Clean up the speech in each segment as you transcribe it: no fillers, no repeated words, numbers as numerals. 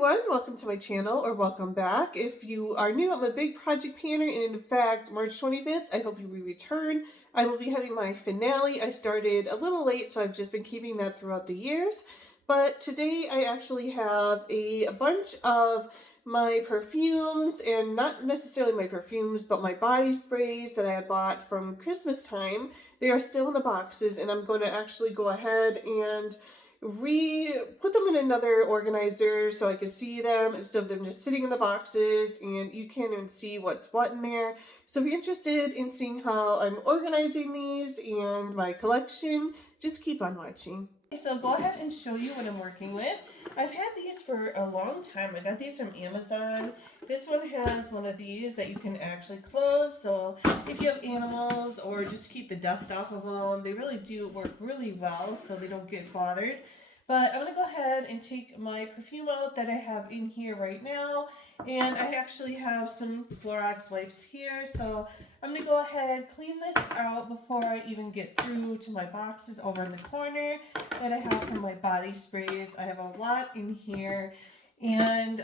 everyone, welcome to my channel, or welcome back. If you are new, I'm a big project planner, and in fact, March 25th, I hope you will return. I will be having my finale. I started a little late, so I've just been keeping that throughout the years. But today I actually have a bunch of my perfumes, and not necessarily my perfumes, but my body sprays that I had bought from Christmas time. They are still in the boxes, and I'm going to actually go ahead and put them in another organizer so I can see them instead of them just sitting in the boxes, and you can't even see what's what in there. So if you're interested in seeing how I'm organizing these and my collection, just keep on watching. So I'll go ahead and show you what I'm working with. I've had these for a long time. I got these from Amazon. This one has one of these that you can actually close, so if you have animals or just keep the dust off of them, they really do work really well so they don't get bothered. But I'm going to go ahead and take my perfume out that I have in here right now, and I actually have some Clorox wipes here, so I'm going to go ahead clean this out before I even get through to my boxes over in the corner that I have for my body sprays. I have a lot in here, and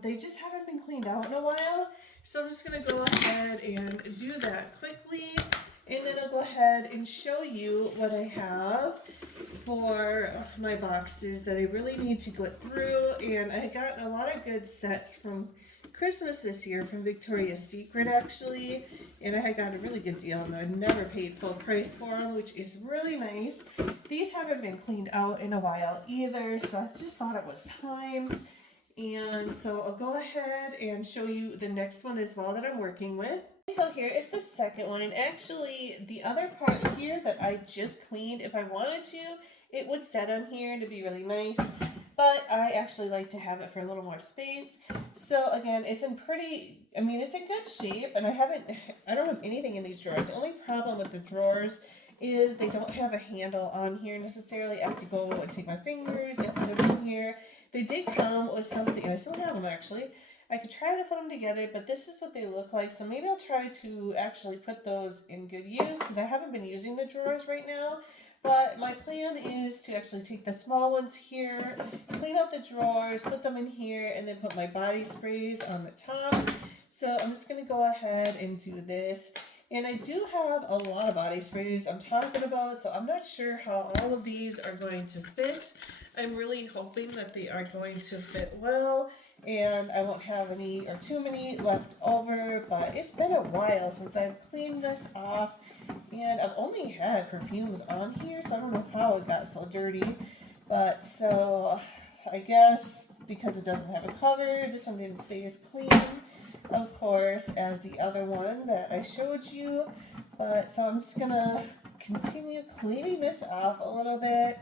they just haven't been cleaned out in a while, so I'm just going to go ahead and do that quickly, and then I'll go ahead and show you what I have for my boxes that I really need to go through. And I got a lot of good sets from Christmas this year from Victoria's Secret actually, and I had got a really good deal, and I never paid full price for them, which is really nice. These haven't been cleaned out in a while either, so I just thought it was time. And so I'll go ahead and show you the next one as well that I'm working with. So here is the second one, and actually the other part here that I just cleaned, if I wanted to, it would set on here to be really nice, but I actually like to have it for a little more space. So again, it's in it's in good shape, and I don't have anything in these drawers. The only problem with the drawers is they don't have a handle on here necessarily. I have to go and take my fingers and put them in here. They did come with something, and I still have them actually. I could try to put them together, but this is what they look like, so maybe I'll try to actually put those in good use, because I haven't been using the drawers right now. But my plan is to actually take the small ones here, clean out the drawers, put them in here, and then put my body sprays on the top. So I'm just going to go ahead and do this. And I do have a lot of body sprays I'm talking about, so I'm not sure how all of these are going to fit. I'm really hoping that they are going to fit well, and I won't have any or too many left over, but it's been a while since I've cleaned this off, and I've only had perfumes on here, so I don't know how it got so dirty. But so I guess because it doesn't have a cover, this one didn't stay as clean, of course, as the other one that I showed you. But so I'm just gonna continue cleaning this off a little bit,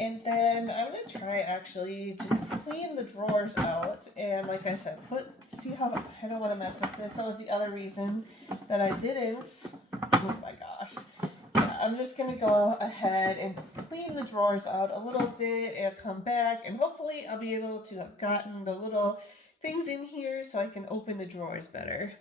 and then I'm going to try actually to clean the drawers out, and like I said, see how I don't want to mess with this. That was the other reason that I didn't. Oh my gosh. Yeah, I'm just going to go ahead and clean the drawers out a little bit and come back, and hopefully I'll be able to have gotten the little things in here so I can open the drawers better.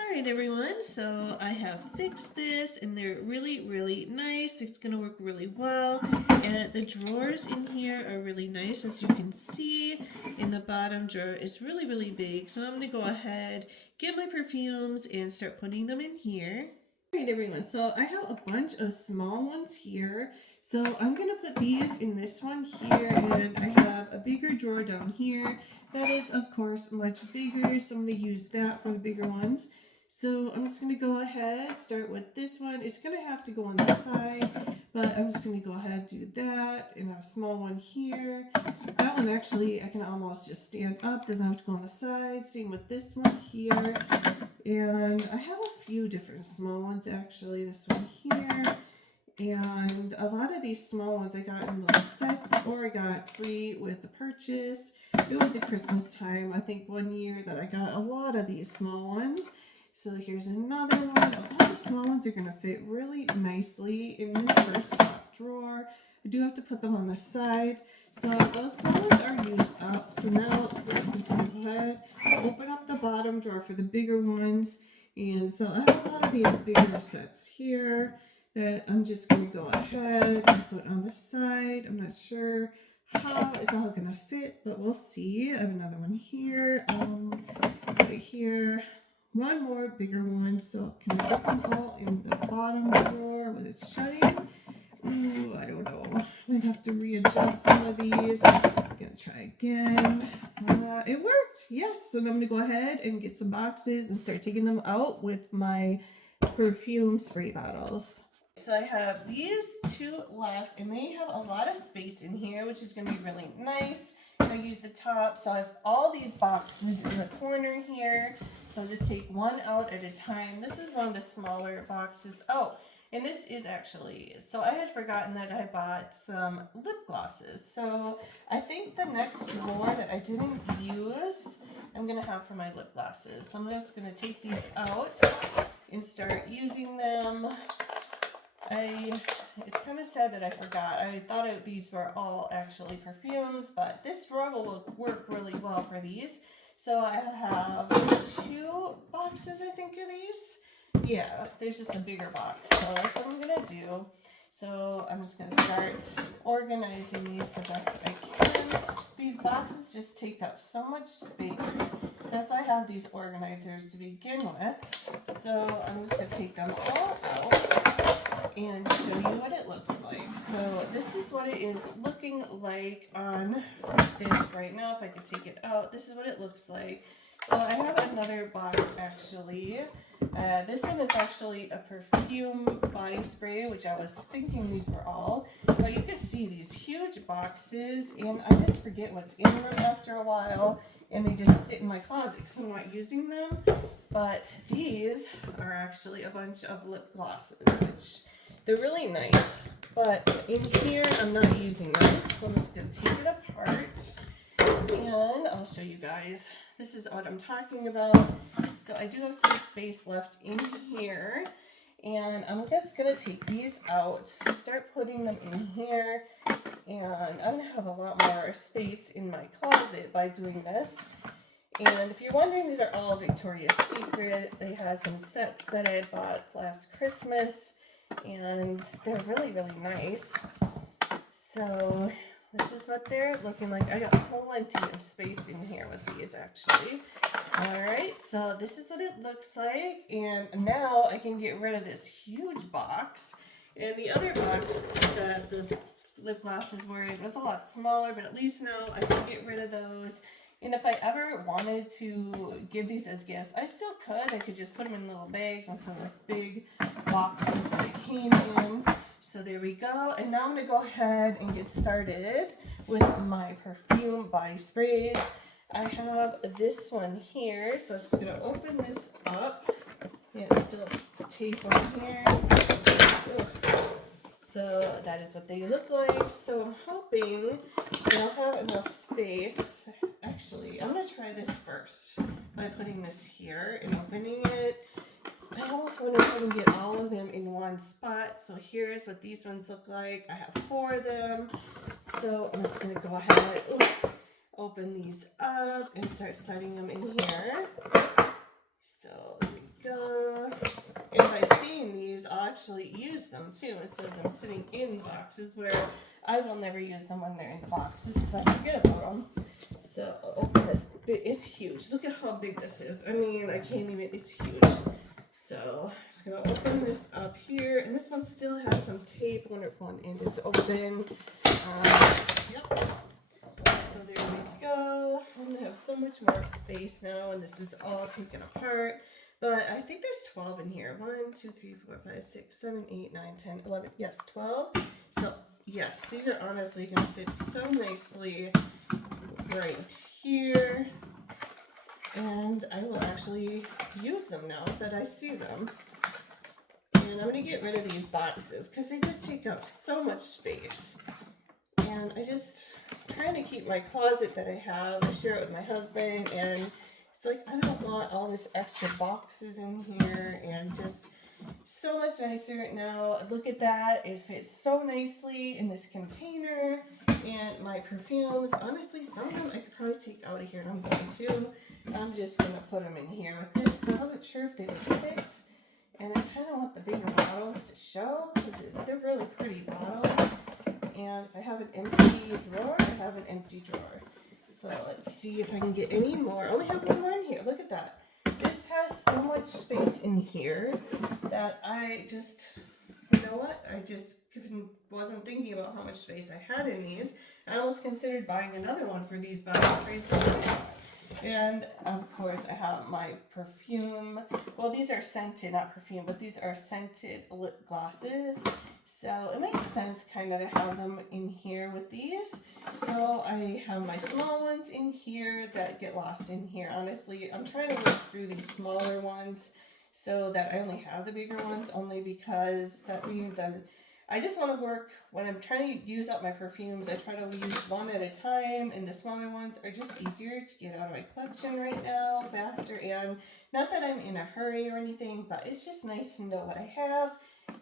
Alright everyone, so I have fixed this, and they're really, really nice. It's going to work really well, and the drawers in here are really nice. As you can see, in the bottom drawer is really, really big. So I'm going to go ahead, get my perfumes, and start putting them in here. Alright everyone, so I have a bunch of small ones here. So I'm going to put these in this one here, and I have a bigger drawer down here. That is, of course, much bigger, so I'm going to use that for the bigger ones. So I'm just going to go ahead, start with this one. It's going to have to go on the side, but I'm just going to go ahead and do that. And a small one here. That one actually, I can almost just stand up, doesn't have to go on the side. Same with this one here. And I have a few different small ones actually. This one here. And a lot of these small ones I got in little sets, or I got free with the purchase. It was at Christmas time, I think one year, that I got a lot of these small ones. So here's another one. A lot of small ones are going to fit really nicely in this first top drawer. I do have to put them on the side. So those small ones are used up. So now I'm just going to go ahead, open up the bottom drawer for the bigger ones. And so I have a lot of these bigger sets here that I'm just going to go ahead and put on the side. I'm not sure how it's all gonna fit, but we'll see. I have another one here, right here. One more bigger one, so can I get them all in the bottom drawer when it's shutting? Ooh, I don't know. Might have to readjust some of these. Gonna try again. It worked. Yes. So now I'm gonna go ahead and get some boxes and start taking them out with my perfume spray bottles. So I have these two left, and they have a lot of space in here, which is gonna be really nice. I use the top, so I have all these boxes in the corner here. So I'll just take one out at a time. This is one of the smaller boxes. Oh, and this is actually, so I had forgotten that I bought some lip glosses. So I think the next drawer that I didn't use, I'm gonna have for my lip glosses. So I'm just gonna take these out and start using them. It's kind of sad that I forgot. I thought these were all actually perfumes, but this drawer will work really well for these. So I have 2 boxes, I think, of these. Yeah, there's just a bigger box. So that's what I'm gonna do. So I'm just gonna start organizing these the best I can. These boxes just take up so much space. That's why I have these organizers to begin with. So I'm just gonna take them all out and show you what it looks like. So this is what it is looking like on this right now. If I could take it out, this is what it looks like. So I have another box actually. This one is actually a perfume body spray, which I was thinking these were all. But you can see these huge boxes, and I just forget what's in them after a while, and they just sit in my closet because I'm not using them. But these are actually a bunch of lip glosses, which they're really nice. But in here, I'm not using them. So I'm just going to take it apart, and I'll show you guys. This is what I'm talking about. So I do have some space left in here, and I'm just gonna take these out, start putting them in here, and I'm gonna have a lot more space in my closet by doing this. And if you're wondering, these are all Victoria's Secret. They have some sets that I had bought last Christmas, and they're really, really nice. So this is what they're looking like. I got plenty of space in here with these actually. Alright, so this is what it looks like, and now I can get rid of this huge box. And the other box that the lip glosses were in was a lot smaller, but at least now I can get rid of those. And if I ever wanted to give these as gifts, I still could. I could just put them in little bags instead of the big boxes that they came in. So there we go. And now I'm going to go ahead and get started with my perfume body sprays. I have this one here, so I'm just going to open this up. Yeah, it's still tape on here. Ugh. So that is what they look like. So I'm hoping that I'll have enough space. Actually, I'm going to try this first by putting this here and opening it. I almost wonder if I can get all of them in one spot. So here's what these ones look like. I have 4 of them. So I'm just going to go ahead, open these up and start setting them in here. So there we go. And if I've seen these, I'll actually use them too instead of them sitting in boxes, where I will never use them when they're in the boxes because I forget about them. So I'll open this. It's huge. Look at how big this is. I mean, I can't even, it's huge. So I'm just going to open this up here. And this one still has some tape. I wonder if one end is open. Yep. So there we go. I'm going to have so much more space now, and this is all taken apart. But I think there's 12 in here. 1, 2, 3, 4, 5, 6, 7, 8, 9, 10, 11. Yes, 12. So yes, these are honestly going to fit so nicely right here. And I will actually use them now that I see them. And I'm going to get rid of these boxes because they just take up so much space. And I'm trying to keep my closet that I have. I share it with my husband, and it's like I don't want all this extra boxes in here, and just so much nicer now. Look at that. It fits so nicely in this container. And my perfumes, honestly, some of them I could probably take out of here, and I'm going to. I'm just going to put them in here with this because I wasn't sure if they would fit. And I kind of want the bigger bottles to show because they're really pretty bottles. And if I have an empty drawer? I have an empty drawer. So let's see if I can get any more. I only have one more in here. Look at that. This has so much space in here that I just, you know what? I just wasn't thinking about how much space I had in these. I almost considered buying another one for these body sprays. And of course I have my perfume. Well, these are scented, not perfume, but these are scented lip glosses. So it makes sense kind of to have them in here with these. So I have my small ones in here that get lost in here. Honestly, I'm trying to work through these smaller ones so that I only have the bigger ones, only because that means I just want to work, when I'm trying to use up my perfumes, I try to use one at a time, and the smaller ones are just easier to get out of my collection right now, faster, and not that I'm in a hurry or anything, but it's just nice to know what I have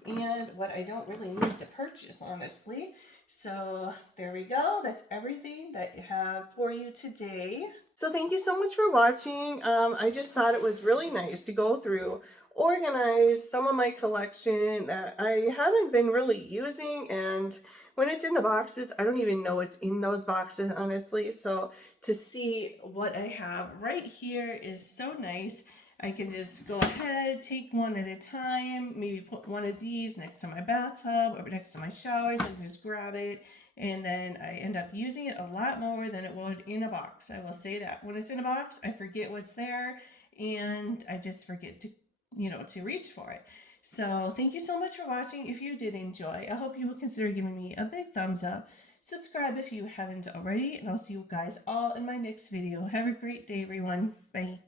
and what I don't really need to purchase, honestly. So there we go. That's everything that I have for you today. So thank you so much for watching. I just thought it was really nice to go through, organize some of my collection that I haven't been really using, and when it's in the boxes, I don't even know what's in those boxes, honestly. So to see what I have right here is so nice. I can just go ahead, take one at a time, maybe put one of these next to my bathtub or next to my showers. I can just grab it, and then I end up using it a lot more than it would in a box. I will say that. When it's in a box, I forget what's there, and I just forget to, to reach for it. So thank you so much for watching. If you did enjoy, I hope you will consider giving me a big thumbs up. Subscribe if you haven't already, and I'll see you guys all in my next video. Have a great day, everyone. Bye.